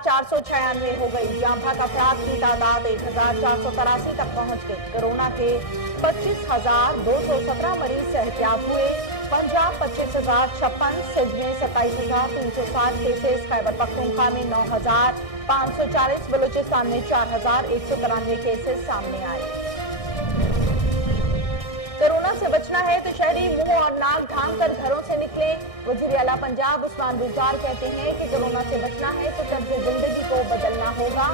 496 हो गई। जाँ भक अफराद की तादाद 1483 तक पहुंच गई। कोरोना के 25,217 मरीज सेहतियाब हुए। पंजाब 25,056, सिंध में 27,360 केसेस, खैबर पख्तूनख्वा में 9,540, बलूचिस्तान में 4,193 केसेस सामने आए। कोरोना से बचना है तो शहरी मुंह और नाक ढांक कर घरों से निकले। वजीर आला पंजाब उस्मान बुज़दार कहते हैं कि कोरोना से बचना है तो तर्ज जिंदगी को बदलना होगा।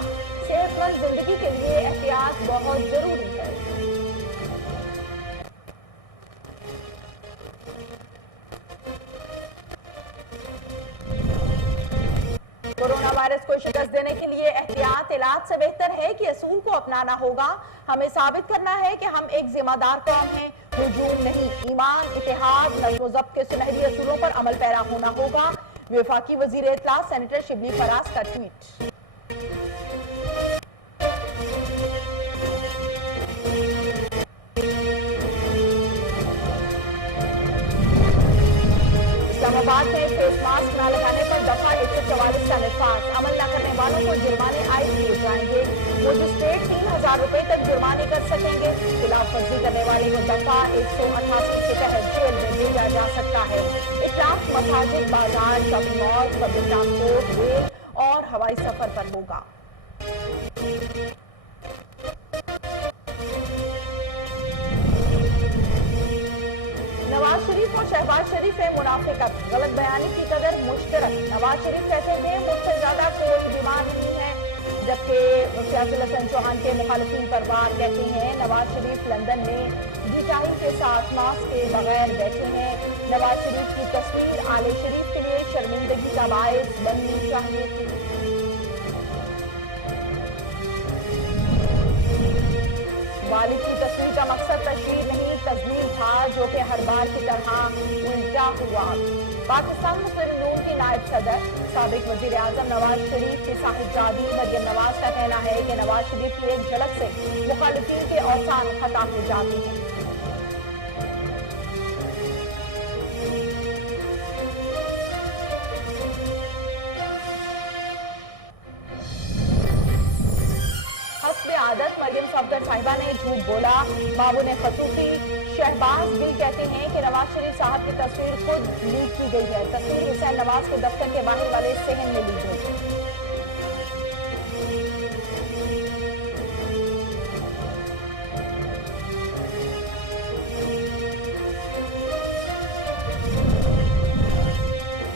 सेहतमंद जिंदगी के लिए एहतियात बहुत जरूरी है। कोरोना वायरस को शिकस्त देने के लिए एहतियात इलाज से बेहतर है कि असूल को अपनाना होगा। हमें साबित करना है कि हम एक जिम्मेदार कौम हैं। हुजूम नहीं, ईमान, इत्तेहाद, नज़्म व ज़ब्त के सुनहरी असूलों पर अमल पैरा होना होगा। वफाकी वजीर इत्तला सेनेटर शिबली फराज का ट्वीट। इस्लामाबाद में फेस मास्क न लगाने पर दफा 144 का निफाज। अमल न करने वालों को जुर्माने आयद किए जाएंगे। मजिस्ट्रेट 3,000 रुपए तक जुर्माने कर सकेंगे। खिलाफ वर्जी करने वाले को दफा 188 के तहत जेल में भेजा जा सकता है। इतलाफ मसाजिद, बाजार, shopping mall, public transport, rail और हवाई सफर पर होगा। नवाज शरीफ और शहबाज शरीफ में मुनाफिकत, गलत बयानी की कदर मुश्तरक। नवाज शरीफ कहते थे मुझसे ज्यादा कोई बीमार नहीं है, जबकि सियासत हसन चौहान के मुखालिफिन परवार कहते हैं नवाज शरीफ लंदन में घिचाई के साथ मास्क के बगैर बैठे हैं। नवाज शरीफ की तस्वीर आले शरीफ के लिए शर्मिंदगी का बायस बननी चाहिए थी। वालिद की तस्वीर का मकसद तशहीर नहीं तजलील था, जो कि हर बार की तरह उल्टा हुआ। पाकिस्तान मुस्लिम नून की नायब सदर साबिक वजीर आजम नवाज शरीफ की साहिबजादी मरियम नवाज का कहना है कि नवाज शरीफ की एक झलक से मुखालिफिन के औसान खता हो जाती हैं। आदत मरियम सफदर साहिबा ने झूठ बोला। मामून खसूसी शहबाज गिल कहते हैं कि नवाज शरीफ साहब की तस्वीर खुद लीक की गई है। तस्वीर हुसैन नवाज के दफ्तर के बाहर वाले सहन में ली गई।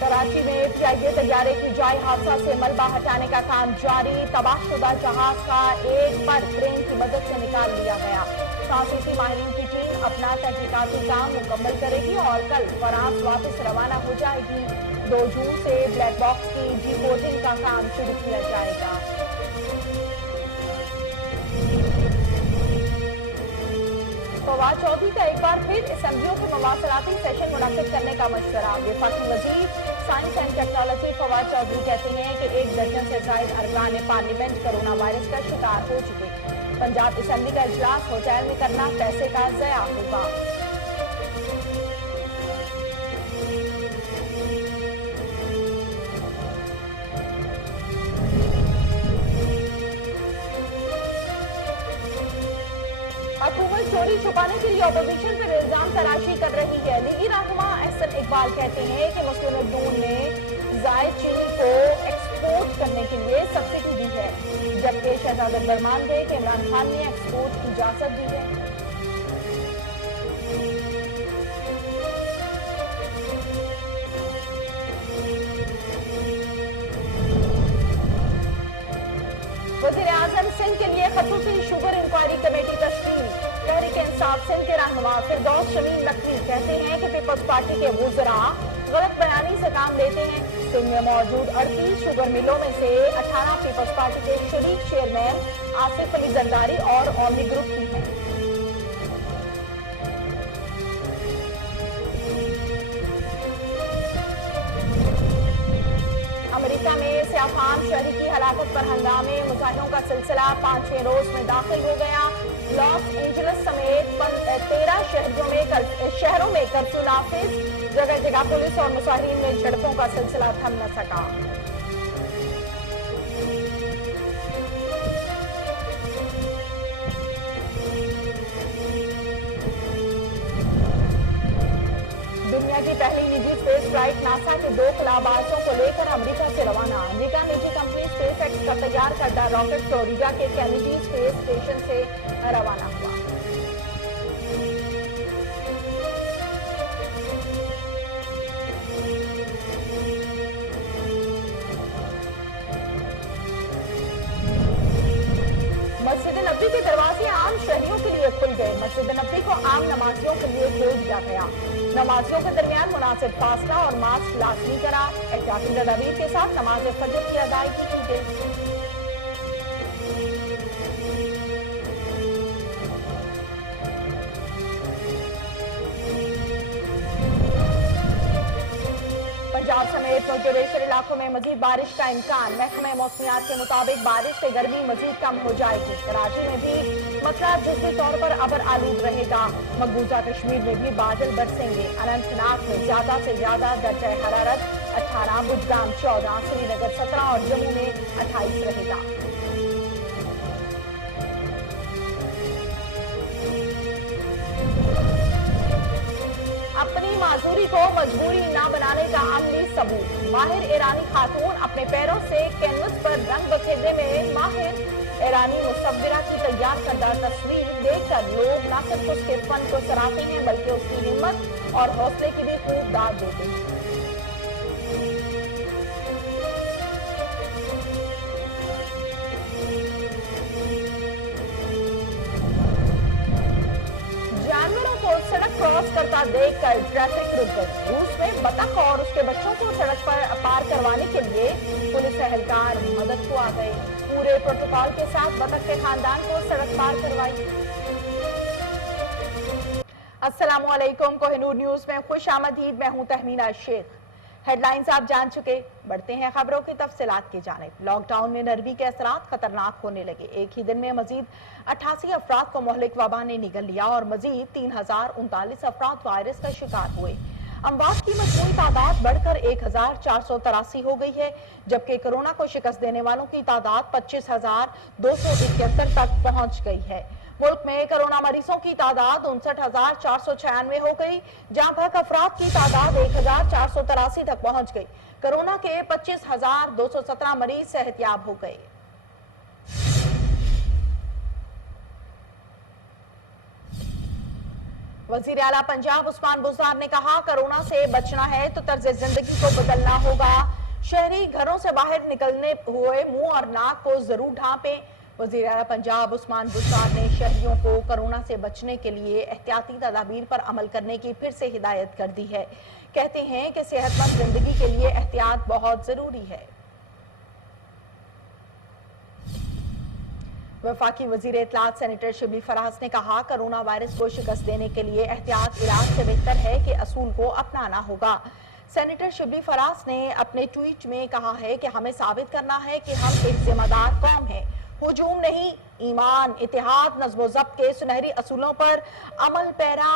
कराची में PIA तैयारे की जाए हादसा से मलबा हटाने का काम जारी। तबाहशुदा जहाज का एक पर क्रेन की मदद से निकाल लिया गया। फ्रांसीसी माहिरीन की टीम अपना तहकीकाती काम मुकम्मल करेगी और कल फ्रांस वापस रवाना हो जाएगी। 2 जून से ब्लैक बॉक्स की डिकोडिंग का काम शुरू किया जाएगा। फवाद चौधरी का एक बार फिर असेंबलियों के मवासलाती सेशन मुनक्किद करने का मशवरा। वफाकी वजीर science and technology Fawad Chaudhry कहते हैं कि 1 दर्जन से ज्यादा अरकान पार्लियामेंट कोरोना वायरस का शिकार हो चुके। पंजाब असेंबली का इजलास होटल में करना पैसे का ज़या होगा। हुकूमत चोरी छुपाने के लिए अपोजिशन पर इल्जाम तराशी कर रही है। लीगी रहनुमा एहसन इकबाल कहते हैं कि मुस्लिम लीग नून ने जायद चीनी को एक्सपोर्ट करने के लिए सब्सिडी दी है, जबकि शहजाद अकबर मान गए कि इमरान खान ने एक्सपोर्ट की इजाजत दी है। वज़ीर आज़म सिंध के लिए खसूसी sugar inquiry committee तश्कील। Tehreek Insaf Sindh के रहनुमा फिरदौस शमीम नकवी कहते हैं कि पीपल्स पार्टी के वुज़रा गलत बयानी से काम लेते हैं। सिंध में मौजूद 38 शुगर मिलों में से 18 पीपल्स पार्टी के शरीक चेयरमैन आसिफ अली जरदारी और ओमनी ग्रुप की हैं। अमेरिका में सियाफान शहरी की हलाकत पर हंगामे, मुजाहिरों का सिलसिला 5वें रोज में दाखिल हो गया। लॉस एंजलिस समेत 13 शहरों में कर्फ्यू नाफिज, जगह जगह पुलिस और मुजाहिरीन में झड़पों का सिलसिला थम न सका। दुनिया की पहली निजी स्पेस फ्लाइट नासा के 2 खलाबाजों को लेकर अमेरिका से रवाना। अमेरिका निजी कंपनी स्पेस एक्स का तैयार करदा रॉकेट फ्लोरिडा के कैनेडी स्पेस स्टेशन से रवाना हुआ। मस्जिद नबी के दरवाजे आम शहरियों के लिए खुल गए। मस्जिद नबी को आम नमाजियों के लिए खोल दिया गया। नमाजियों के दरमियान मुनासिब फासला और मास्क लाजमी करा। एहतियाती तदाबीर के साथ नमाज फजर की अदायगी की गई। पंजाब समेत मुल्केश्वर इलाकों में मजीद बारिश का इम्कान। महकमे मौसमियात के मुताबिक बारिश से गर्मी मजीद कम हो जाएगी। कराची में भी मसला जुज़वी तौर पर अबर आलूद रहेगा। मकबूजा कश्मीर में भी बादल बरसेंगे। अनंतनाग में ज्यादा से ज्यादा दर्जा हरारत 18, बुजगाम 14, श्रीनगर 17 और जम्मू में 28 रहेगा। अपनी माजूरी को मजबूरी न बनाने का अमली सबूत। माहिर ईरानी खातून अपने पैरों से कैनवस पर रंग बखेरने में माहिर। ईरानी मुसव्विरा की तैयार करदा तस्वीर देखकर लोग न सिर्फ उसके फन को सराहते हैं बल्कि उसकी हिम्मत और हौसले की भी खूब दाद देते हैं। जानवरों को सड़क क्रॉस करता देखकर ट्रैफिक रुक गई। रूस में बतख और उसके बच्चों को सड़क पर पार करवाने के लिए पुलिस एहलकार मदद को आ गए। पूरे प्रोटोकॉल के साथ बतख के खानदान को सड़क पार करवाई। अस्सलामुअलैकुम, कोहिनूर न्यूज में खुश आमदीद। मैं हूं तहमीना शेख। हेडलाइंस आप जान चुके, बढ़ते हैं खबरों की तफसीलात की जानिब। लॉकडाउन में नरमी के असरात खतरनाक होने लगे। एक ही दिन में मजीद 88 अफराद को मोहलिक वबा ने निगल लिया और मजीद 3039 अफराद वायरस का शिकार हुए। अमवात की मजमूई तादाद बढ़कर 1483 हो गई है, जबकि कोरोना को शिकस्त देने वालों की तादाद 25,271 तक पहुंच गई है। मुल्क में कोरोना मरीजों की तादाद 59,496 हो गई, जहां तक अफराद की तादाद 1,483 तक पहुंच गई। कोरोना के 25,217 मरीज सेहतयाब हो गए। वजीर आला पंजाब उस्मान बुज़दार ने कहा, कोरोना से बचना है तो तर्ज जिंदगी को बदलना होगा। शहरी घरों से बाहर निकलने हुए मुंह और नाक को जरूर ढांपें। वजीर आला पंजाब उस्मान बुज़दार ने शहरियों को कोरोना से बचने के लिए एहतियाती तदाबीर पर अमल करने की फिर से हिदायत कर दी है। कहते हैं कि सेहतमंद जिंदगी के लिए एहतियात बहुत जरूरी है। वफाकी वजीर इत्तलात सेनेटर शिबली फराज ने कहा, कोरोना वायरस को शिकस्त देने के लिए एहतियात इलाज से बेहतर है कि असूल को अपनाना होगा। सेनेटर शिबली फराज ने अपने ट्वीट में कहा है कि हमें साबित करना है कि हम एक जिम्मेदार कौम हैं। हुजूम नहीं, ईमान, इत्तेहाद, नज़्म व ज़ब्त के सुनहरी असूलों पर अमल पैरा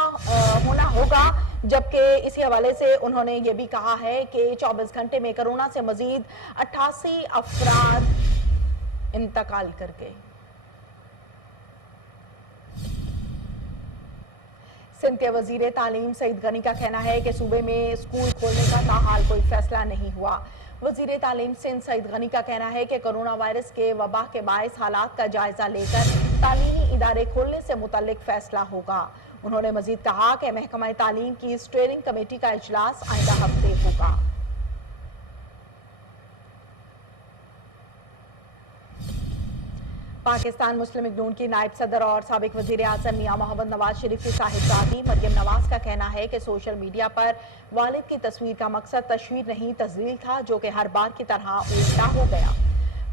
होना होगा। जबकि इसी हवाले से उन्होंने ये भी कहा है कि 24 घंटे में कोरोना से मजीद 88 अफराद इंतकाल कर गए। सिंध के वजीर तालीम सईद गनी का कहना है कि सूबे में स्कूल खोलने का ताहाल कोई फैसला नहीं हुआ। वजीर तालीम सिंध सईद गनी का कहना है कि कोरोना वायरस के वबा के बायस हालात का जायजा लेकर तालीमी इदारे खोलने से मुतल्लिक फैसला होगा। उन्होंने मजीद कहा कि महकमा तालीम की स्टीयरिंग कमेटी का इजलास आइंदा हफ्ते होगा। पाकिस्तान मुस्लिम लीग नून की नायब सदर और साबिक वजीर आज़म मियां मोहम्मद नवाज शरीफ की साहिबजादी मरियम नवाज का कहना है कि सोशल मीडिया पर वालिद की तस्वीर का मकसद तशहीर नहीं तज़लील था, जो कि हर बार की तरह उल्टा हो गया।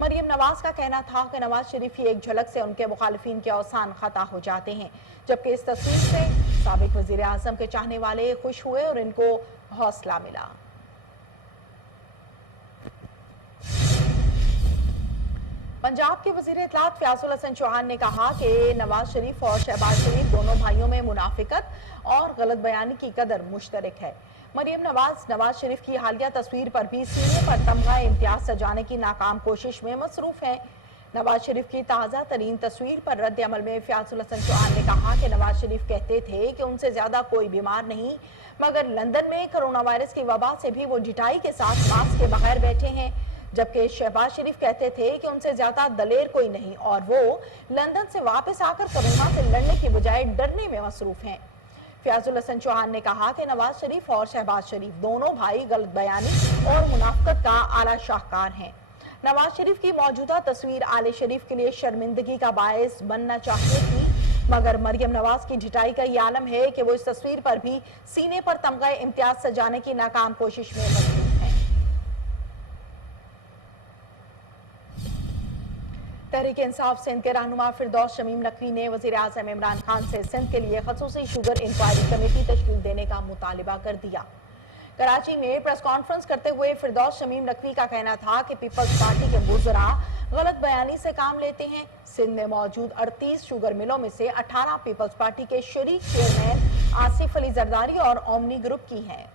मरियम नवाज का कहना था कि नवाज शरीफ की एक झलक से उनके मुखालिफिन के औसान खता हो जाते हैं, जबकि इस तस्वीर से साबिक वजीर आज़म के चाहने वाले खुश हुए और इनको हौसला मिला। पंजाब के वजीर इत्तलात फयाजुल हसन चौहान ने कहा कि नवाज शरीफ और शहबाज शरीफ दोनों भाइयों में मुनाफिकत और गलत बयानी की कदर मुश्तरक है। मरियम नवाज शरीफ की हालिया तस्वीर पर भी सीने पर तमगा इम्तियाज सजाने की नाकाम कोशिश में मसरूफ है। नवाज शरीफ की ताज़ा तरीन तस्वीर पर रद्द अमल में फयाजुल हसन चौहान ने कहा कि नवाज शरीफ कहते थे कि उनसे ज्यादा कोई बीमार नहीं, मगर लंदन में कोरोना वायरस की वबा से भी वो ढिठाई के साथ मास्क के बगैर बैठे हैं। जबकि शहबाज शरीफ कहते थे कि उनसे ज्यादा दलेर कोई नहीं और वो लंदन से वापस आकर कोरोना से लड़ने की बजाय डरने में मसरूफ हैं। फयाजुल हसन चौहान ने कहा कि नवाज शरीफ और शहबाज शरीफ दोनों भाई गलत बयानी और मुनाफिकत का आला शाहकार हैं। नवाज शरीफ की मौजूदा तस्वीर आले शरीफ के लिए शर्मिंदगी का बायस बनना चाहिए थी, मगर मरियम नवाज की ढिठाई का ये आलम है कि वो इस तस्वीर पर भी सीने पर तमगा इम्तियाज सजाने की नाकाम कोशिश में मसरूफ हैं। तहरीक इंसाफ सिंध के रहनुमा फिरदौस शमीम नकवी ने वजीर आज़म इमरान खान से सिंध के लिए खसूसी शुगर इंक्वायरी कमेटी तश्कील देने का मुतालिबा कर दिया। कराची में प्रेस कॉन्फ्रेंस करते हुए फिरदौस शमीम नकवी का कहना था कि पीपल्स पार्टी के बुज़रा गलत बयानी से काम लेते हैं। सिंध में मौजूद 38 शुगर मिलों में से 18 पीपल्स पार्टी के शरीक चेयरमैन आसिफ अली जरदारी और ओमनी ग्रुप की हैं।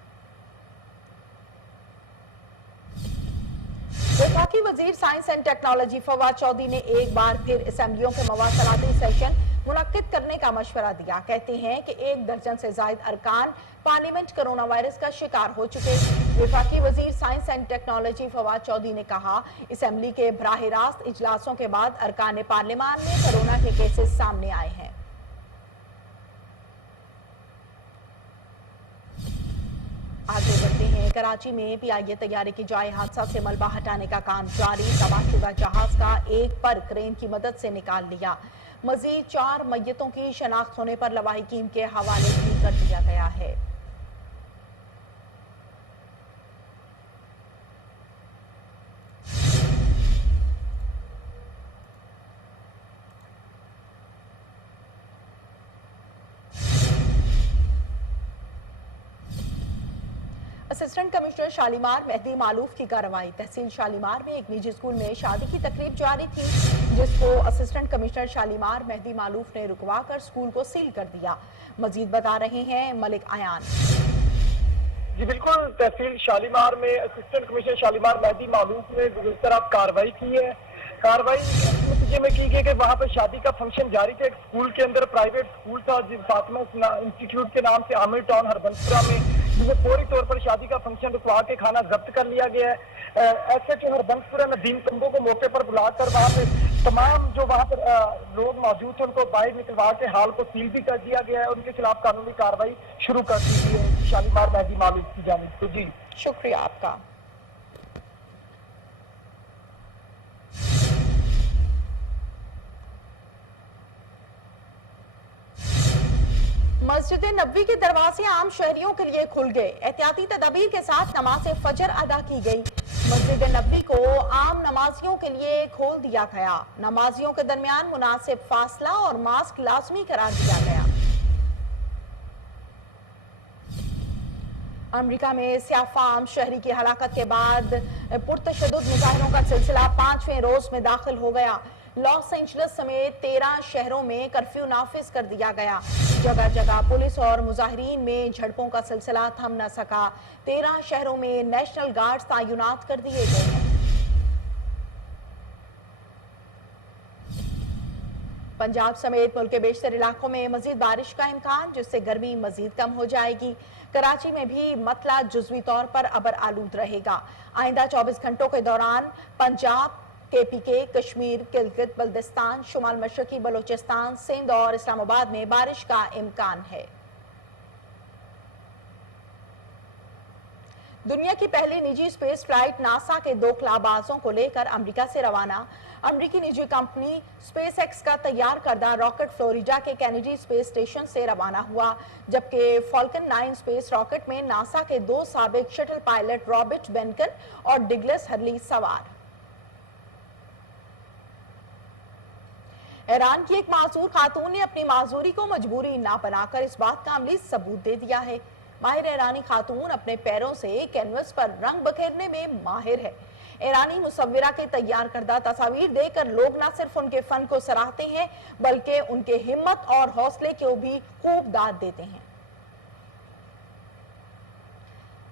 वफाकी वजीर science and technology Fawad Chaudhry ने एक बार फिर असेंबलियों के मवासलाती सेशन मुनक्किद करने का मशवरा दिया। कहते हैं कि 1 दर्जन से ज्यादा अरकान पार्लियामेंट कोरोना वायरस का शिकार हो चुके। वफाकी वजीर science and technology Fawad Chaudhry ने कहा, असेंबली के बराह रास्त इजलासों के बाद अरकान पार्लियामान में कोरोना के केसेस सामने आए हैं। आगे बढ़ते हैं। कराची में पीआईए तैयारे की जाए हादसा से मलबा हटाने का काम जारी। तबाहशुदा जहाज का एक पर क्रेन की मदद से निकाल लिया। मजीद 4 मैयतों की शनाख्त होने पर लवाहिकीन के हवाले भी कर दिया गया है। असिस्टेंट कमिश्नर शालीमार मेहदी मालूफ की कार्रवाई। तहसील शालीमार में एक निजी स्कूल में शादी की तकरीब जारी थी, जिसको असिस्टेंट कमिश्नर शालीमार मेहदी मालूफ ने रुकवा कर स्कूल को सील कर दिया। मजीद बता रहे हैं मलिक आयान। जी बिल्कुल, तहसील शालीमार में असिस्टेंट कमिश्नर शालीमार मेहदी मालूफ ने गुज़श्ता रात कार्रवाई की है। कार्रवाई इस नतीजे में की गई कि वहाँ पर शादी का फंक्शन जारी था। एक स्कूल के अंदर प्राइवेट स्कूल था फातिमा इंस्टीट्यूट के नाम से आमिर टाउन हरबंसपुरा में, जिसमें फौरी तौर पर शादी का फंक्शन रुकवा के खाना जब्त कर लिया गया है। एसएचओ हरबंसपुरा नदीम कंबो को मौके पर बुलाकर वहाँ पे तमाम जो वहाँ पर लोग मौजूद थे उनको बाहर निकलवा के हाल को सील भी कर दिया गया है। उनके खिलाफ कानूनी कार्रवाई शुरू कर दी गई है शालीमार मेहदी मालूफ की जानिब से। जी शुक्रिया आपका। मस्जिद नबवी के दरवाजे आम शहरियों के लिए खुल गए। एहतियाती तदबीर के साथ नमाज फजर अदा की गई। मस्जिद नबवी को आम नमाजियों के लिए खोल दिया गया। नमाजियों के दरमियान मुनासिब फासला और मास्क लाजमी करार दिया गया। अमेरिका में स्याफा आम शहरी की हलाकत के बाद पुरतशद्दुद मुजाहिरों का सिलसिला 5वें रोज में दाखिल हो गया। लॉस एंजलिस समेत 13 शहरों में कर्फ्यू नाफिज कर दिया गया। जगह जगह पुलिस और मुजाहिरीन में झड़पों का सिलसिला थम न सका। 13 शहरों में नेशनल गार्ड्स तैनात कर दिए गए हैं। पंजाब समेत मुल्क के बेशतर इलाकों में मजीद बारिश का इम्कान, जिससे गर्मी मजीद कम हो जाएगी। कराची में भी मतला जुज़वी तौर पर अबर आलूद रहेगा। आइंदा 24 घंटों के दौरान पंजाब, KPK, कश्मीर, गिलगित बल्तिस्तान, शुमाल मशरकी बलोचिस्तान, सिंध और इस्लामाबाद में बारिश का इम्कान है। दुनिया की पहली निजी स्पेस फ्लाइट नासा के 2 खलाबाजों को लेकर अमेरिका से रवाना। अमेरिकी निजी कंपनी स्पेस एक्स का तैयार करदा रॉकेट फ्लोरिडा के कैनेडी स्पेस स्टेशन से रवाना हुआ, जबकि फॉल्कन 9 स्पेस रॉकेट में नासा के 2 साबिक शटल पायलट रॉबर्ट बेनकन और डगलस हर्ली सवार। ईरान की एक माजूर खातून ने अपनी माजूरी को मजबूरी ना बनाकर इस बात का अमली सबूत दे दिया है। माहिर ईरानी खातून अपने पैरों से कैनवस पर रंग बखेरने में माहिर है। ईरानी मुसव्विरा के तैयार करदा तस्वीर देखकर लोग न सिर्फ उनके फन को सराहते हैं बल्कि उनके हिम्मत और हौसले को भी खूब दाद देते हैं।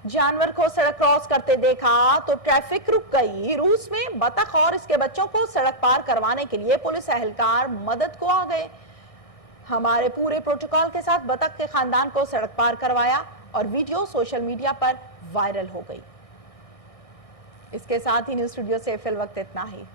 जानवर को सड़क क्रॉस करते देखा तो ट्रैफिक रुक गई। रूस में बतख और इसके बच्चों को सड़क पार करवाने के लिए पुलिस एहलकार मदद को आ गए। हमारे पूरे प्रोटोकॉल के साथ बतख के खानदान को सड़क पार करवाया और वीडियो सोशल मीडिया पर वायरल हो गई। इसके साथ ही न्यूज़ स्टूडियो से फिल वक्त इतना ही।